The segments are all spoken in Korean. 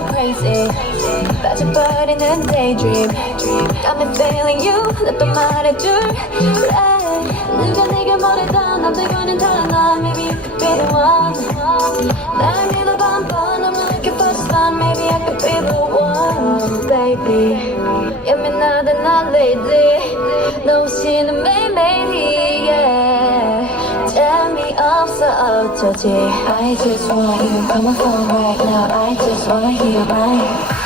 so crazy. 빠져버리는 daydream. Got me feeling you. 나또 말해줄래? 누가 내게 뭐래도 남들과는 달라. Maybe you could be the one. I just want you, come on, come right now. I just wanna hear you.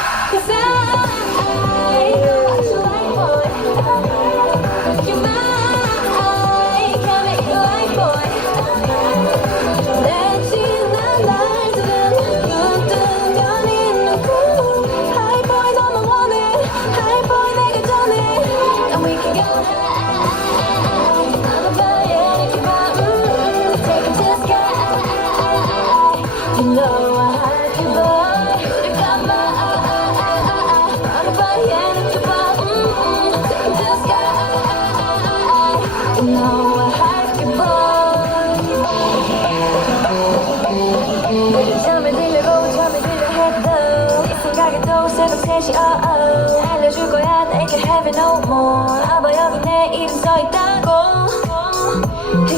또 새벽 3시 oh oh 알려줄 거야 내게 have it no more 아봐 여기 내 이름 써있다고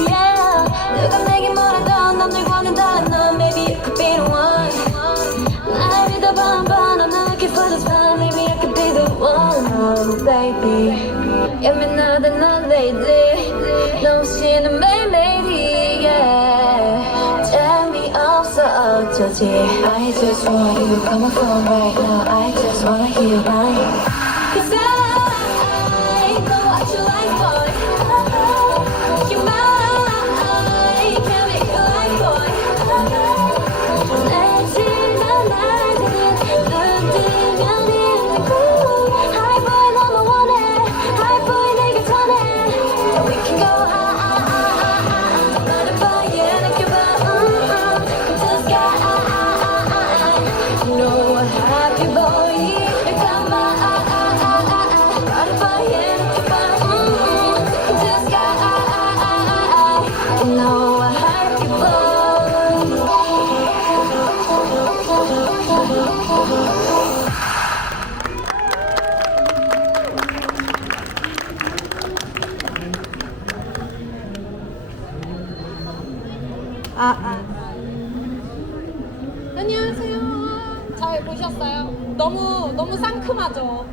yeah 누가 내게 뭐래도 남들과는 다른 넌 Maybe you could be the one 날 믿어봐 한번 I'm looking for the sun Maybe I could be the one baby 예민하다 난 lady 너 없이는 매일 I just want you, come and right now. I just wanna hear mine. Cause I 아, 아. 안녕하세요. 잘 보셨어요? 너무 너무 상큼하죠.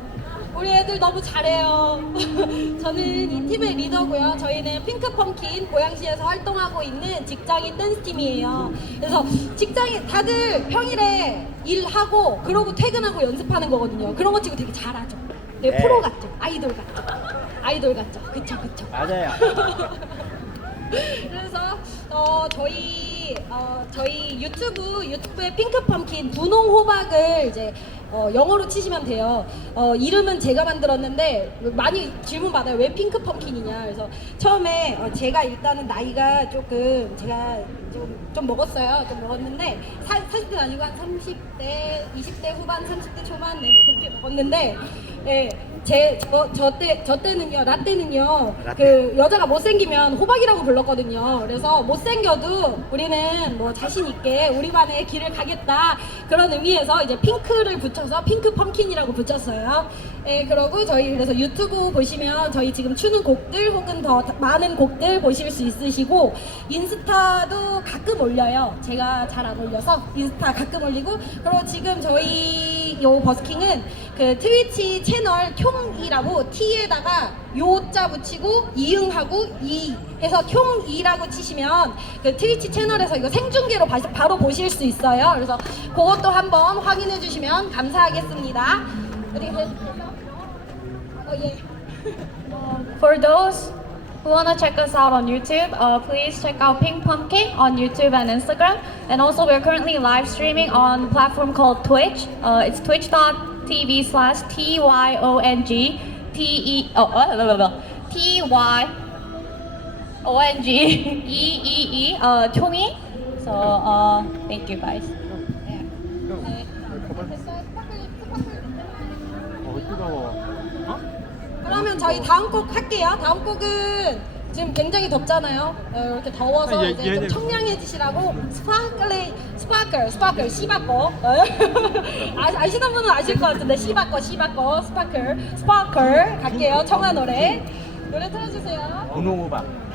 우리 애들 너무 잘해요. 저는 이 팀의 리더고요. 저희는 핑크 펌킨 고양시에서 활동하고 있는 직장인 댄스 팀이에요. 그래서 직장인 다들 평일에 일하고 그러고 퇴근하고 연습하는 거거든요. 그런 거 치고 되게 잘하죠. 네, 네. 프로 같죠. 아이돌 같죠. 아이돌 같죠. 그쵸 그쵸. 맞아요. 그래서 어, 저희 어, 저희 유튜브 유튜브에 핑크 펌킨 분홍 호박을 이제 어, 영어로 치시면 돼요. 어, 이름은 제가 만들었는데 많이 질문 받아요. 왜 핑크 펌킨이냐. 그래서 처음에 어, 제가 일단은 나이가 조금 제가 좀, 좀 먹었어요. 좀 먹었는데 사, 40대 아니고 한 30대, 20대 후반, 30대 초반 네, 뭐 그렇게 먹었는데 예, 제, 저, 저 때, 저 때는요, 나 때는요, 라떼. 그, 여자가 못생기면 호박이라고 불렀거든요. 그래서 못생겨도 우리는 뭐 자신 있게 우리만의 길을 가겠다. 그런 의미에서 이제 핑크를 붙여서 핑크 펌킨이라고 붙였어요. 예, 그러고 저희 그래서 유튜브 보시면 저희 지금 추는 곡들 혹은 더 많은 곡들 보실 수 있으시고 인스타도 가끔 올려요. 제가 잘 안 올려서 인스타 가끔 올리고 그리고 지금 저희 요 버스킹은 그 트위치 채널 숑이라고 T에다가 요자 붙이고 이응하고 이 해서 숑이라고 치시면 그 트위치 채널에서 이거 생중계로 바, 바로 보실 수 있어요. 그래서 그것도 한번 확인해 주시면 감사하겠습니다. 계세요? 어 예. For those who want to check us out on YouTube, uh, please check out Pink Pumpkin on YouTube and Instagram. And also, we're currently live streaming on platform called Twitch. Uh, it's twitch.tv slash T Y O N G T E oh, uh, blah, blah, blah. T Y O N G E E E uh, 총이. So, uh, thank you guys. 어, 뜨거워. 어? 그러면 저희 다음 곡 할게요. 다음 곡은 지금 굉장히 덥잖아요. 어, 이렇게 더워서 얘- 이제 좀 얘는- 청량해지시라고 스파클리 스파클 스파클 시바꺼 아, 아시는 분은 아실 것 같은데 시바꺼 시바꺼 스파클 스파클 갈게요 청아 노래 노래 틀어주세요. 분홍호박.